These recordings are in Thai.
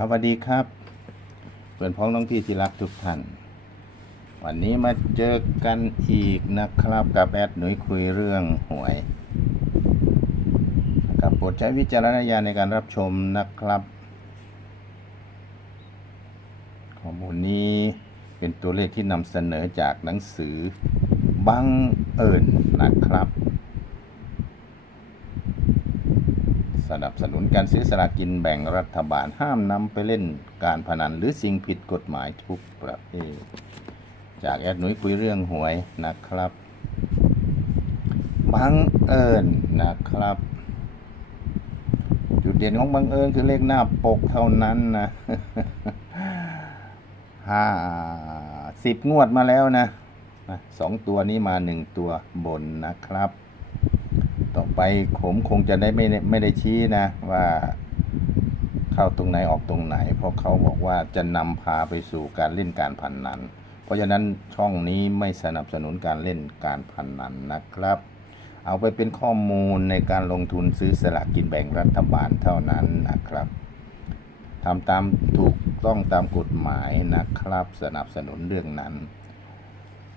ครับสวัสดีครับ เพื่อนพ้องน้องพี่ที่รักทุกท่าน วันนี้มาเจอกันอีกนะครับ กับแอดหนุ่ยคุยเรื่องหวยกับโปรดใช้วิจารณญาณในการรับชมนะครับ ข้อมูลนี้เป็นตัวเลขที่นำเสนอจากหนังสือบังเอิญนะครับ ส นับสนุนการซื้อสลากกินแบ่งรัฐบาลห้ามนำไปเล่นการพนันหรือสิ่งผิดกฎหมายทุกประเภท จากแอดหนุ่ยคุยเรื่องหวยนะครับบังเอิญนะครับ จุดเด่นของบังเอิญคือเลขหน้าปกเท่านั้นนะห้าสิบงวดมาแล้วนะสองตัวนี้มาหนึ่งตัวบนนะครับ ต่อไปผมคงจะได้ไม่ได้ไม่ได้ชี้นะ ว่าเข้าตรงไหนออกตรงไหน เพราะเขาบอกว่าจะนำพาไปสู่การเล่นการพนนัน เพราะฉะนั้นช่องนี้ไม่สนับสนุนการเล่นการพนนันนะครับ เอาไปเป็นข้อมูลในการลงทุนซื้อสลากกินแบ่งรัฐบาลเท่านั้นนะครับทำตามถูกต้องตามกฎหมายนะครับ สนับสนุนเรื่องนั้น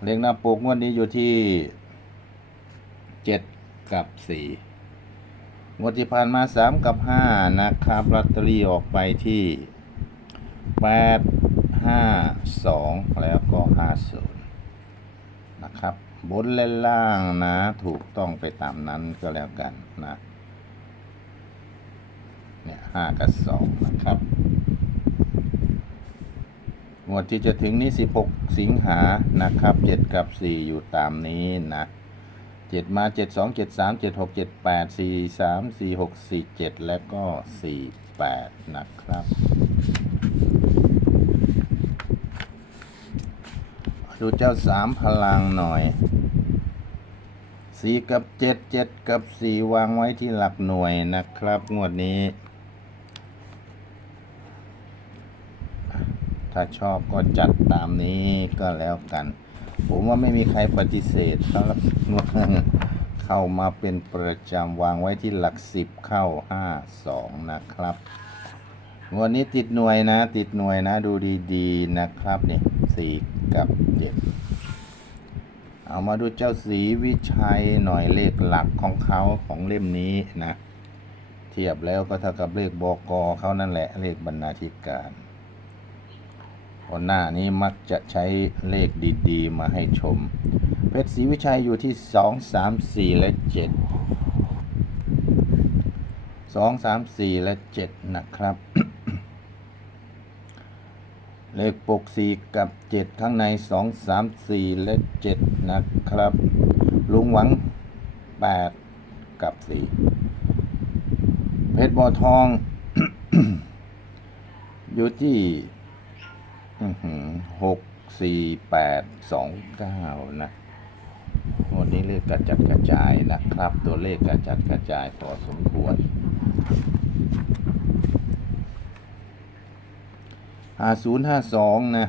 เลขหน้าปกงวันนี้อยู่ที่เจ็ด กับสี่งวดที่ผ่านมาสามกับห้านะครับลอตเตอรี่ออกไปที่แปดห้าสองแล้วก็ห้าศูนย์นะครับบนและล่างนะถูกต้องไปตามนั้นก็แล้วกันนะเนี่ยห้ากับสองนะครับงวดที่จะถึงนี้ 16 สิงหานะครับ 7 กับ 4 อยู่ตามนี้นะ 7มา7 2 7 3 7 6 7 8 4 3 4 6 4 7และก็48นะครับดูเจ้า3พลังหน่อย4กับ7 7กับ4วางไว้ที่หลักหน่วยนะครับ งวดนี้ ถ้าชอบก็จัดตามนี้ก็แล้วกัน ผมว่าไม่มีใครปฏิเสธสำหรับว่าเข้ามาเป็นประจำวางไว้ที่หลักสิบเข้าห้าสองนะครับงวันนี้ติดหน่วยนะ ติดหน่วยนะ ดูดีๆนะครับเนี่ยสี่กับเจ็ดเอามาดูเจ้าสีวิชัยหน่อยเลขหลักของเขาของเล่มนี้นะ เทียบแล้วก็เท่ากับเลขบกเขานั่นแหละเลขบรรณาธิการ คนหน้านี้มักจะใช้เลขดีๆ มาให้ชม เพชรศรีวิชัยอยู่ที่สองสามสี่และเจ็ดสองสามสี่และเจ็ดนะครับ เลขปกสีกับเจ็ดข้างในสองสามสี่และเจ็ดนะครับ ลุงหวังแปดกับสีเพชรบัวทอง อยู่ที่ หกสี่แปดสองเก้านะวันนี้เลขกระจัดกระจายนะครับ ตัวเลขกระจัดกระจายพอสมควรห้าศูนย์ห้าสองนะ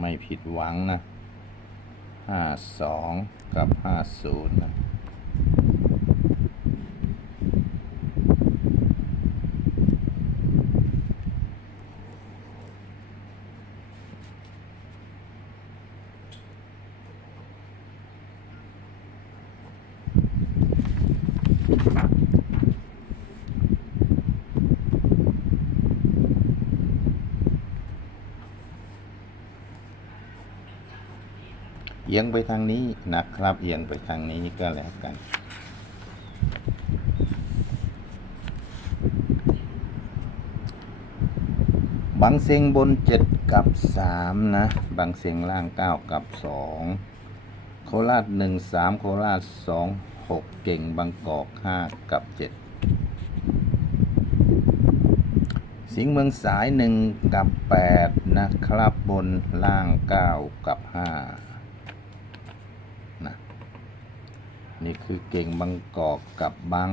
ไม่ผิดหวังนะห้าสองกับห้าศูนย์นะ เอียงไปทางนี้นะครับ เอียงไปทางนี้ก็แล้วกันบังเซงบน 7 กับ 3 นะบังเซงล่าง 9 กับ 2 โคราช 1 3 โคราช 2 6 เก่งบางกอก 5 กับ 7 สิงห์เมืองสาย 1 กับ 8 นะครับบนล่าง 9 กับ 5 นี่คือเก่งบางกอกกับบาง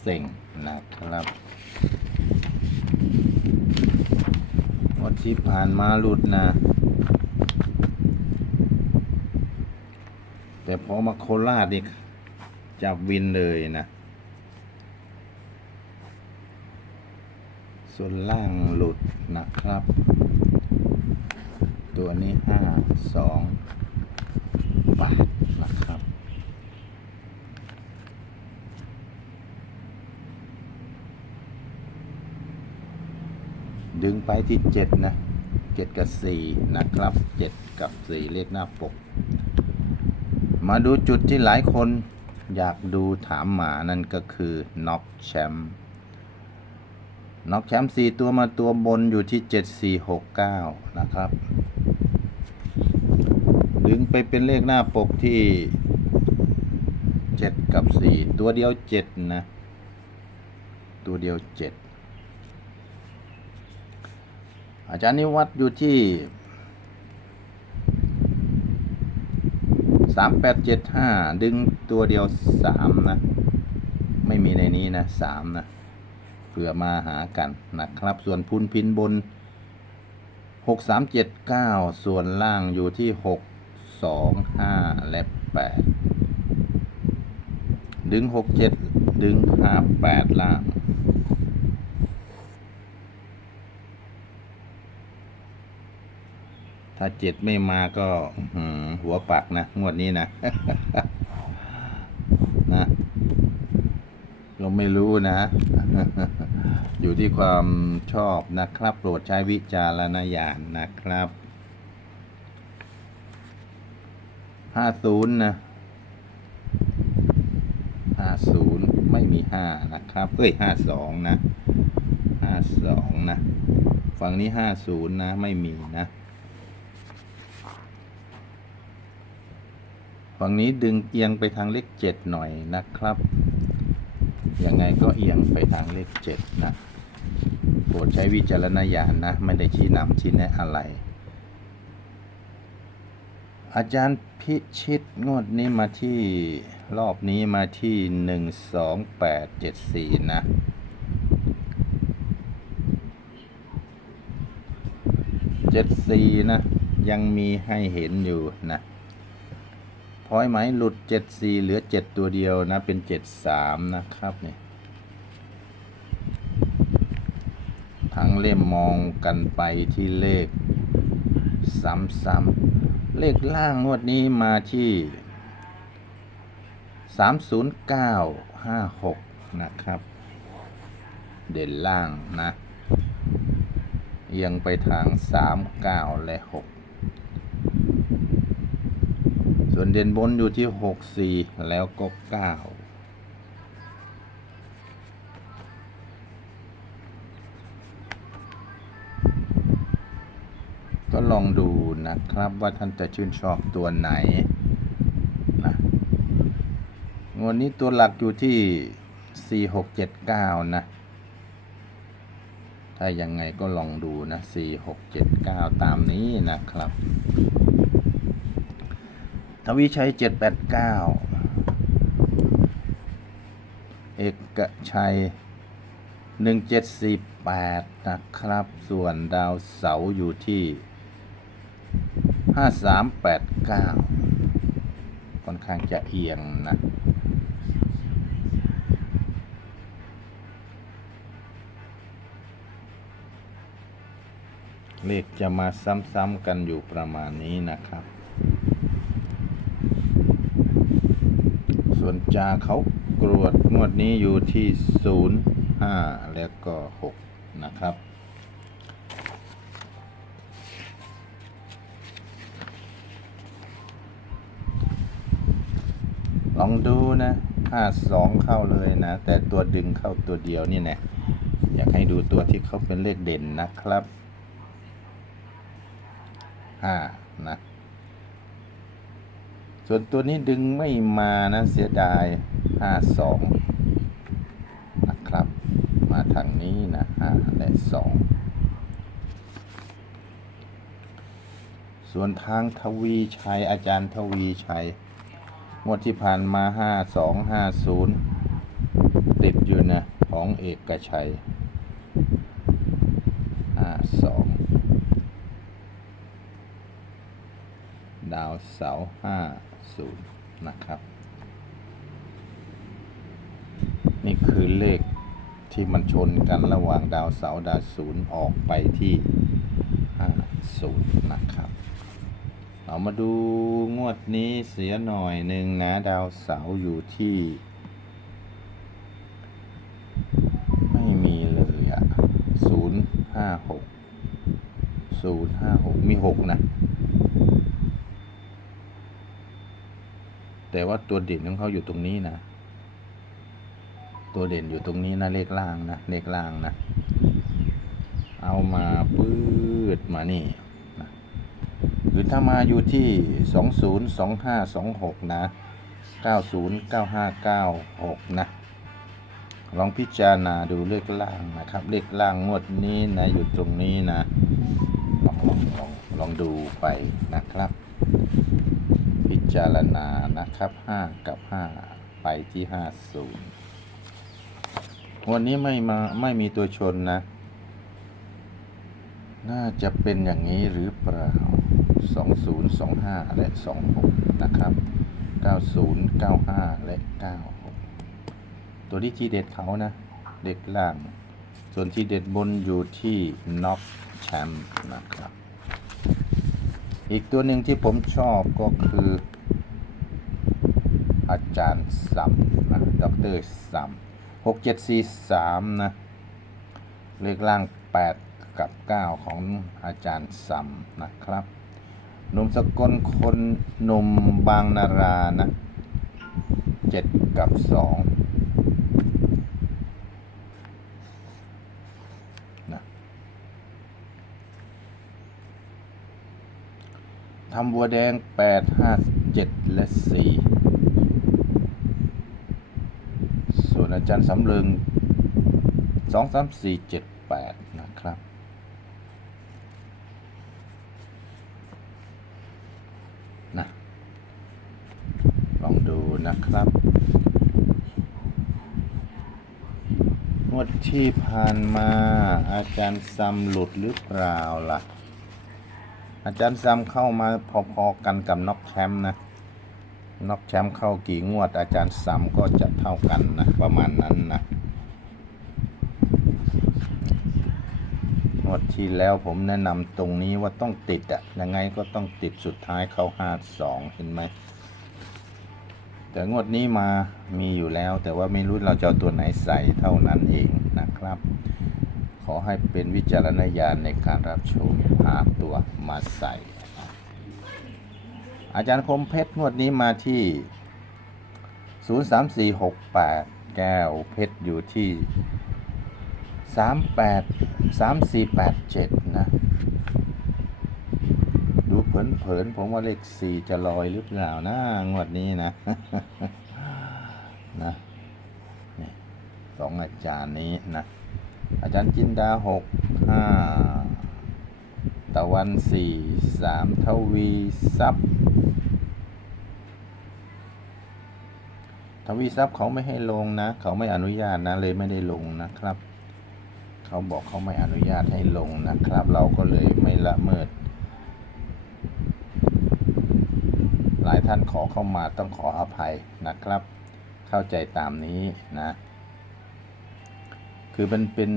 เสงนะครับงวดที่ผ่านมาหลุดนะ แต่พอมาโคราชนี่จับวินเลยนะ ส่วนล่างหลุดนะครับ ตัวนี้ห้าสองแปด ดึงไปที่ 7 นะ 7 กับ 4 นะครับ 7 กับ 4 เลขหน้าปก มาดูจุดที่หลายคนอยากดูถามหมานั่นก็คือน็อกแชมป์น็อกแชมป์4ตัวมาตัวบนอยู่ที่ 7469 นะครับ ดึงไปเป็นเลขหน้าปกที่ 7 กับ 4 ตัวเดียว 7 นะ ตัวเดียว 7 อาจารย์นิวัตอยู่ที่สามแปดเจ็ดห้าดึงตัวเดียวสามนะ ไม่มีในนี้นะสามนะเผื่อมาหากันนะครับ ส่วนพุนพินบนหกสามเจ็ดเก้าส่วนล่างอยู่ที่หกสองห้าและแปดดึงหกเจ็ดดึงห้าแปดล่าง ถ้าเจ็ดไม่มาก็หัวปักนะ งวดนี้นะนะเราไม่รู้นะ อยู่ที่ความชอบนะครับ โปรดใช้วิจารณญาณนะครับห้าศูนย์นะห้าศูนย์ไม่มีห้านะครับ เอ้ยห้าสองนะห้าสองนะ ฝั่งนี้ห้าศูนย์นะ ไม่มีนะ ฝั่งนี้ดึงเอียงไปทางเลขเจ็ดหน่อยนะครับ ยังไงก็เอียงไปทางเลขเจ็ดนะ โปรดใช้วิจารณญาณนะ ไม่ได้ชี้นำชี้แนะอะไร อาจารย์พิชิตงวดนี้มาที่รอบนี้มาที่หนึ่งสองแปดเจ็ดสี่นะเจ็ดสี่นะ ยังมีให้เห็นอยู่นะ พอยไหมหลุดเจ็ดสีเหลือเจ็ดตัวเดียวนะ เป็นเจ็ดสามนะครับเนี่ยทั้งเล่มมองกันไปที่เลข ซ้ำๆ เลขล่างงวดนี้มาที่สามศูนย์เก้าห้าหกนะครับ เด่นล่างนะเอียงไปทางสามเก้าและหก ส่วนเด่นบนอยู่ที่หกสี่แล้วก็เก้าก็ลองดูนะครับว่าท่านจะชื่นชอบตัวไหนนะงวดนี้ตัวหลักอยู่ที่สี่หกเจ็ดเก้านะ ถ้ายังไงก็ลองดูนะสี่หกเจ็ดเก้าตามนี้นะครับ ทวีชัยเจ็ดแปดเก้าเอกชัยหนึ่งเจ็ดสี่แปดนะครับ ส่วนดาวเสาร์อยู่ที่ห้าสามแปดเก้าค่อนข้างจะเอียงนะเลขจะมาซ้ำๆกันอยู่ประมาณนี้นะครับ ส่วนจาเขากรวดงวดนี้อยู่ที่ศูนย์ห้าแล้วก็หกนะครับ ลองดูนะห้าสองเข้าเลยนะ แต่ตัวดึงเข้าตัวเดียวนี่นะอยากให้ดูตัวที่เขาเป็นเลขเด่นนะครับห้านะ ส่วนตัวนี้ดึงไม่มานะเสียดายห้าสองนะครับ มาทางนี้นะห้าและสองส่วนทางทวีชัย อาจารย์ทวีชัย งวดที่ผ่านมาห้าสองห้าศูนย์ติดอยู่นะ ของเอกชัยห้าสองดาวเสาห้า ศูนย์นะครับ นี่คือเลขที่มันชนกันระหว่างดาวเสาร์ดาวศูนย์ออกไปที่ห้าศูนย์นะครับเอามาดูงวดนี้เสียหน่อยหนึ่งนะดาวเสาร์อยู่ที่ไม่มีเลยอะศูนย์ห้าหกศูนย์ห้าหกมีหกนะ แต่ว่าตัวเด่นของเขาอยู่ตรงนี้นะ ตัวเด่นอยู่ตรงนี้นะเลขล่างนะเลขล่างนะ เอามาปืดมานี่นะหรือถ้ามาอยู่ที่สองศูนย์สองห้าสองหกนะเก้าศูนย์เก้าห้าเก้าหกนะลองพิจารณาดูเลขล่างนะครับ เลขล่างงวดนี้นะอยู่ตรงนี้นะ ลองลองลองลองดูไปนะครับ จารณานะครับ 5 กับ 5 ไปที่ 50 วันนี้ไม่มาไม่มีตัวชนนะ น่าจะเป็นอย่างนี้หรือเปล่า 2025 และ 26 นะครับ 90 95 และ 96 ตัวที่ทีเด็ดเขานะ เด็กล่าง ส่วนที่เด็ดบนอยู่ที่น็อกแชมป์นะครับ อีกตัวหนึ่งที่ผมชอบก็คือ อาจารย์สัมนะดรสัมหกเจ็ดสี่สามนะเลขล่างแปดกับเก้าของอาจารย์สัมนะครับหนุ่มสกลคนหนุ่มบางนารานะเจ็ดกับสองนะ ทำบัวแดง 8 5 7 และ 4 ส่วนอาจารย์สำเริง 2 3 4 7 8 นะครับ นะ ลองดูนะครับงวดที่ผ่านมาอาจารย์ซัมหลุดหรือเปล่าล่ะ อาจารย์ซัมเข้ามาพอๆกันกับน็อกแชมป์นะน็อกแชมป์เข้ากี่งวด อาจารย์ซัมก็จะเท่ากันนะประมาณนั้นนะงวดที่แล้วผมแนะนำตรงนี้ว่าต้องติดอะยังไงก็ต้องติดสุดท้ายเข้าห้าสองเห็นไหมแต่งวดนี้มามีอยู่แล้ว แต่ว่าไม่รู้เราจะตัวไหนใส่เท่านั้นเองนะครับ ขอให้เป็นวิจารณญาณในการรับชมหาตัวมาใส่ อาจารย์คมเพชรงวดนี้มาที่ 03468 แก้วเพชรอยู่ที่ 38 3487 นะ ดูเผินๆผมว่าเลข 4 จะลอยหรือเปล่านะงวดนี้นะ นะสองอาจารย์นี้นะ อาจารย์จินดาหกห้าตะวันสี่สามทวีซับทวีซับเขาไม่ให้ลงนะ เขาไม่อนุญาตนะเลยไม่ได้ลงนะครับ เขาบอกเขาไม่อนุญาตให้ลงนะครับ เราก็เลยไม่ละเมิด หลายท่านขอเข้ามาต้องขออภัยนะครับ เข้าใจตามนี้นะ คือมันเป็น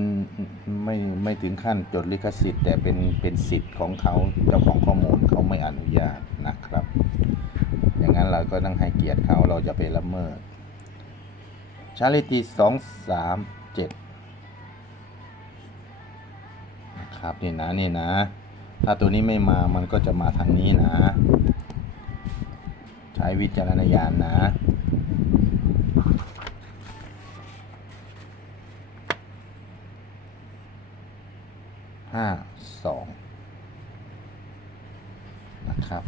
ไม่ไม่ถึงขั้นจดลิขสิทธิ์แต่เป็นเป็นสิทธิ์ของเขาเจ้าของข้อมูลเขาไม่อนุญาตนะครับ อย่างนั้นเราก็ต้องให้เกียรติเขาเราจะไปละเมิดชาลิตีสองสามเจ็ดนะครับนี่นะนี่นะ ถ้าตัวนี้ไม่มามันก็จะมาทางนี้นะ ใช้วิจารณญาณนะ ห้าสองนะครับ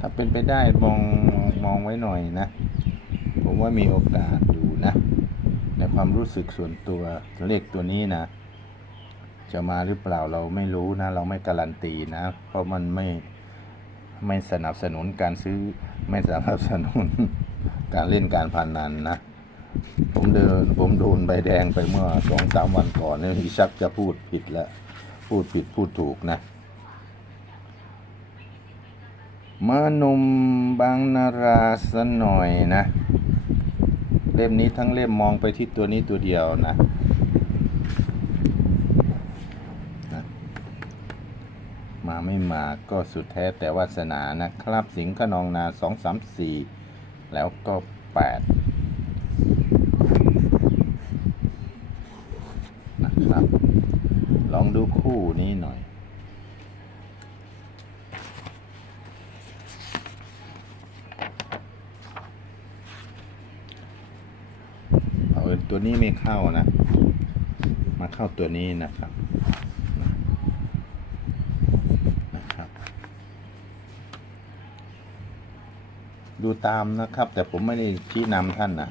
ถ้าเป็นไปได้มองมองมองไว้หน่อยนะ ผมว่ามีโอกาสอยู่นะ ในความรู้สึกส่วนตัวเลขตัวนี้นะ จะมาหรือเปล่าเราไม่รู้นะ เราไม่การันตีนะ เพราะมันไม่ไม่สนับสนุนการซื้อไม่สนับสนุนการเล่นการพนันนะ ผมเดินผมโดนใบแดงไปเมื่อสองสามวันก่อนนี่ชักจะพูดผิดแล้วพูดผิดพูดถูกนะมานุมบางนาราสหน่อยนะ เล่มนี้ทั้งเล่มมองไปที่ตัวนี้ตัวเดียวนะ มา ไม่มาก็สุดแท้แต่วาสนานะครับ สิงห์ขนองนาสองสามสี่แล้วก็แปดนะครับ ลองดูคู่นี้หน่อยเอาตัวนี้ไม่เข้านะ มาเข้าตัวนี้นะครับ ดูตามนะครับ แต่ผมไม่ได้ชี้นำท่านนะ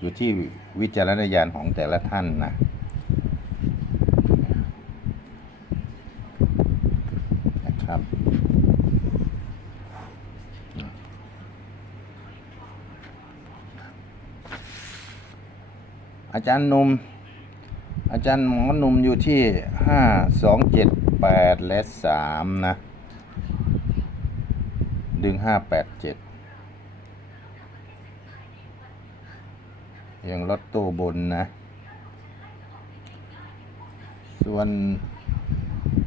อยู่ที่วิจารณญาณของแต่ละท่านนะนะครับอาจารย์หนุ่มอาจารย์หมอหนุ่มอยู่ที่ห้าสองเจ็ดแปดและสามนะ ดึงห้าแปดเจ็ด อย่างลอตโต้บนนะ ส่วน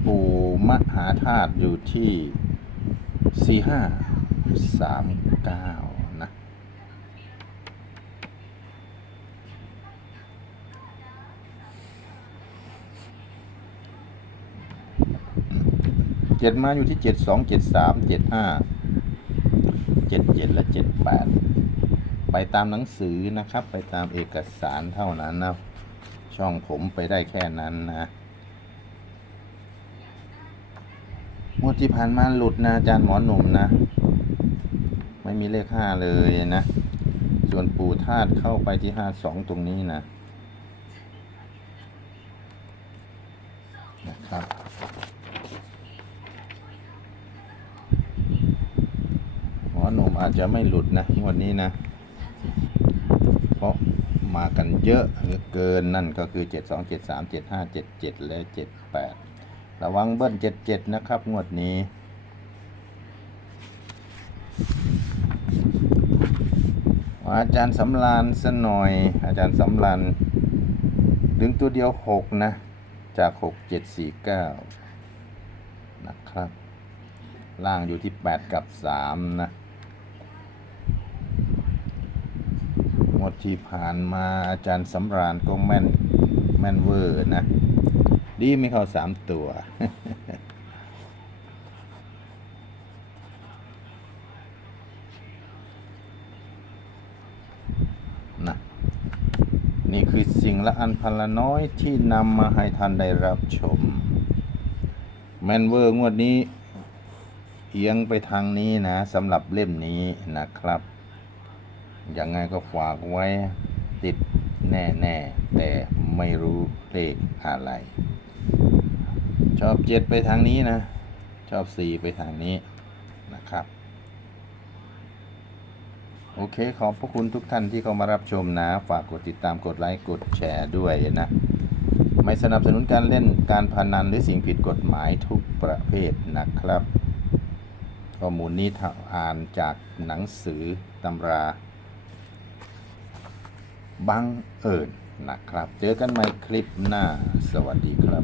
ปู่มหาธาตุอยู่ที่ 4539 นะ เจ็ดมาอยู่ที่ 72 73 75 77 และ 78 ไปตามหนังสือนะครับ ไปตามเอกสารเท่านั้นนะ ช่องผมไปได้แค่นั้นนะงวดที่ผ่านมาหลุดนะอาจารย์หมอหนุ่มนะ ไม่มีเลขห้าเลยนะ ส่วนปู่ธาตุเข้าไปที่ห้าสองตรงนี้นะนะครับหมอหนุ่มอาจจะไม่หลุดนะงวดนี้นะ ราะมากันเยอะเหลือเกินนั่นก็คือ 7 2 7 3 7 5 7 7 และ 78 ระวังเบิ้ล77 นะครับ งวดนี้ อาจารย์สำรานสหน่อย อาจารย์สำรานดึงตัวเดียว 6 นะ จาก 6 7 4 9 นะครับ ล่างอยู่ที่ 8 กับ 3 นะงวด ที่ผ่านมาอาจารย์สำราญก็แม่น แม่นเวอร์นะ ดีไม่เข้า3ตัว นะนี่คือสิ่งละอันพันละน้อยที่นำมาให้ท่านได้รับชม แมนเวอร์งวดนี้ เอียงไปทางนี้นะสำหรับเล่มนี้นะครับ ยังไงก็ฝากไว้ติดแน่ๆแต่ไม่รู้เลขอะไร ชอบเจ็ดไปทางนี้นะ ชอบสี่ไปทางนี้นะครับ โอเคขอบพระคุณทุกท่านที่เข้ามารับชมนะ ฝากกดติดตามกดไลค์กดแชร์ด้วยนะ ไม่สนับสนุนการเล่นการพนันหรือสิ่งผิดกฎหมายทุกประเภทนะครับข้อมูลนี้อ่านจากหนังสือตำรา บังเอิญนะครับ เจอกันใหม่คลิปหน้า สวัสดีครับ